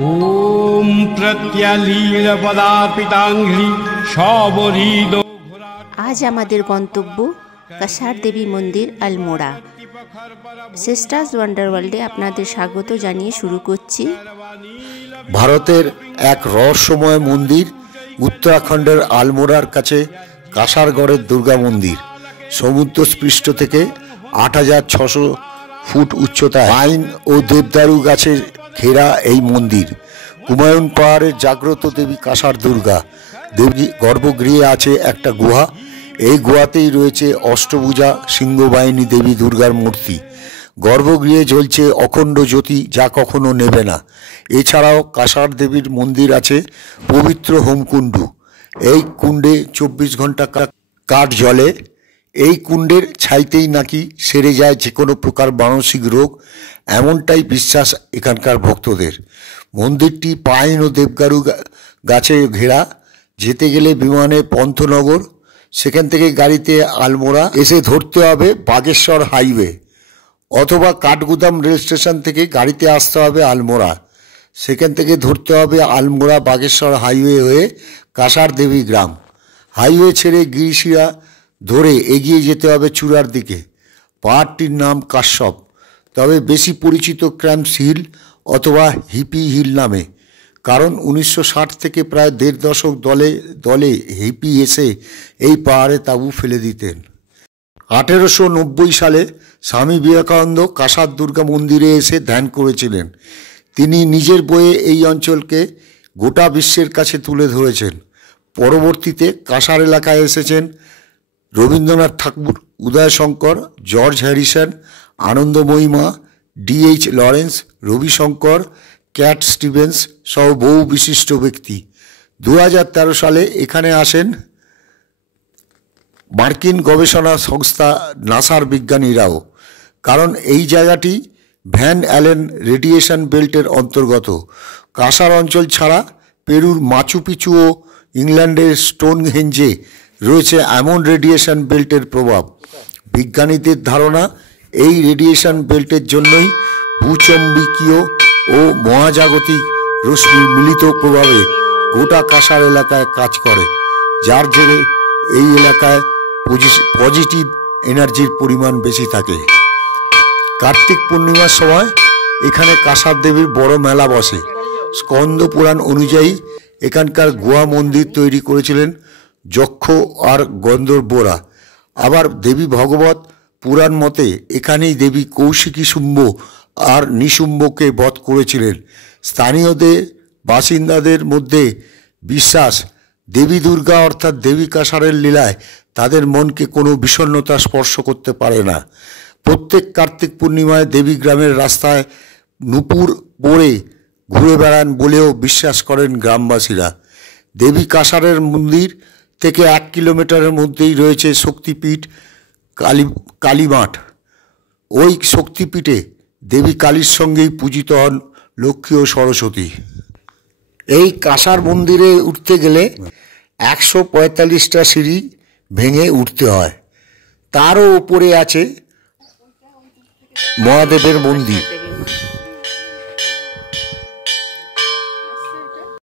ওম প্রত্যলীলপদার্পিতাঙ্ঘ্রি সবরিদ। আজ আমাদের গন্তব্য কাসার দেবী মন্দির আলমোড়া। সিস্টার্স ওয়ান্ডার ওয়ার্ল্ডে আপনাদের স্বাগত জানিয়ে শুরু করছি। ভারতের এক রহস্যময় মন্দির, উত্তরাখণ্ডের আলমোড়ার কাছে কাসারগড়ের দুর্গা মন্দির। সমুদ্রপৃষ্ঠ থেকে ৮৬০০ ফুট উচ্চতায় পাইন ও দেবদারু গাছে ঘেরা এই মন্দির। কুমায়ুন পাহাড়ের জাগ্রত দেবী কাসার দুর্গা দেবী গর্ভগৃহে আছে একটা গুহা। এই গুহাতেই রয়েছে অষ্টভুজা সিংহবাহিনী দেবী দুর্গার মূর্তি। গর্ভগৃহে জ্বলছে অখণ্ড জ্যোতি, যা কখনো নেবে না। এছাড়াও কাসার দেবীর মন্দির আছে পবিত্র হোমকুণ্ড। এই কুণ্ডে ২৪ ঘন্টা কাঠ জ্বলে। এই কুণ্ডের ছাইতেই নাকি সেরে যায় যে কোনো প্রকার মানসিক রোগ, এমনটাই বিশ্বাস এখানকার ভক্তদের। মন্দিরটি পাইন ও দেবদারু গাছে ঘেরা। যেতে গেলে বিমানে পন্থনগর, সেখান থেকে গাড়িতে আলমোড়া এসে ধরতে হবে বাগেশ্বর হাইওয়ে, অথবা কাঠগুদাম রেল স্টেশন থেকে গাড়িতে আসতে হবে আলমোড়া, সেখান থেকে ধরতে হবে আলমোড়া বাগেশ্বর হাইওয়ে হয়ে কাসার দেবী গ্রাম। হাইওয়ে ছেড়ে গিরিশিরা ধরে এগিয়ে যেতে হবে চূড়ার দিকে। পাহাড়টির নাম কাশ্যপ, তবে বেশি পরিচিত ক্র্যাম্পস হিল অথবা হিপি হিল নামে, কারণ ১৯৬০ থেকে প্রায় ১.৫ দশক দলে হিপি এসে এই পাহাড়ে তাঁবু ফেলে দিতেন। ১৮৯০ সালে স্বামী বিবেকানন্দ কাসার দুর্গা মন্দিরে এসে ধ্যান করেছিলেন। তিনি নিজের বইয়ে এই অঞ্চলকে গোটা বিশ্বের কাছে তুলে ধরেছেন। পরবর্তীতে কাসার এলাকায় এসেছেন রবীন্দ্রনাথ ঠাকুর, উদয় শঙ্কর, জর্জ হ্যারিসন, আনন্দময়ী মা, DH. Lawrence, Ravishankar, cat Stevens সহ বহু বিশিষ্ট ব্যক্তি। ২০১৩ সালে এখানে আসেন মার্কিন গবেষণা সংস্থা নাসার বিজ্ঞানীরাও, কারণ এই জায়গাটি ভ্যান অ্যালেন রেডিয়েশন বেল্টের অন্তর্গত। কাসার অঞ্চল ছাড়া পেরুর মাচু পিচু ও ইংল্যান্ডের স্টোনহেঞ্জে রয়েছে এমন রেডিয়েশন বেল্টের প্রভাব। বিজ্ঞানীদের ধারণা, এই রেডিয়েশন বেল্টের জন্যই ভূচম্বিকীয় ও মহাজাগতিক রশ্মির মিলিত প্রভাবে গোটা কাসার এলাকায় কাজ করে, যার জেরে এই এলাকায় পজিটিভ এনার্জির পরিমাণ বেশি থাকে। কার্তিক পূর্ণিমার সময় এখানে কাসার দেবীর বড় মেলা বসে। স্কন্দ পুরাণ অনুযায়ী এখানকার গুহা মন্দির তৈরি করেছিলেন যক্ষ আর গন্ধর্বরা। আবার দেবী ভগবত পুরাণ মতে এখানেই দেবী কৌশিকী শুম্ভ আর নিশুম্ভকে বধ করেছিলেন। স্থানীয়দের বাসিন্দাদের মধ্যে বিশ্বাস, দেবী দুর্গা অর্থাৎ দেবী কাসারের লীলায় তাদের মনকে কোনো বিষণ্ণতা স্পর্শ করতে পারে না। প্রত্যেক কার্তিক পূর্ণিমায় দেবী গ্রামের রাস্তায় নূপুর পরে ঘুরে বেড়ান বলেও বিশ্বাস করেন গ্রামবাসীরা। দেবী কাসারের মন্দির থেকে ১ কিলোমিটারের মধ্যেই রয়েছে শক্তিপীঠ কালীমাঠ। ওই শক্তিপীঠে দেবী কালীর সঙ্গেই পূজিত হন লক্ষ্মী ও সরস্বতী। এই কাসার মন্দিরে উঠতে গেলে ১৪৫টা সিঁড়ি ভেঙে উঠতে হয়। তারও উপরে আছে মহাদেবের মন্দির।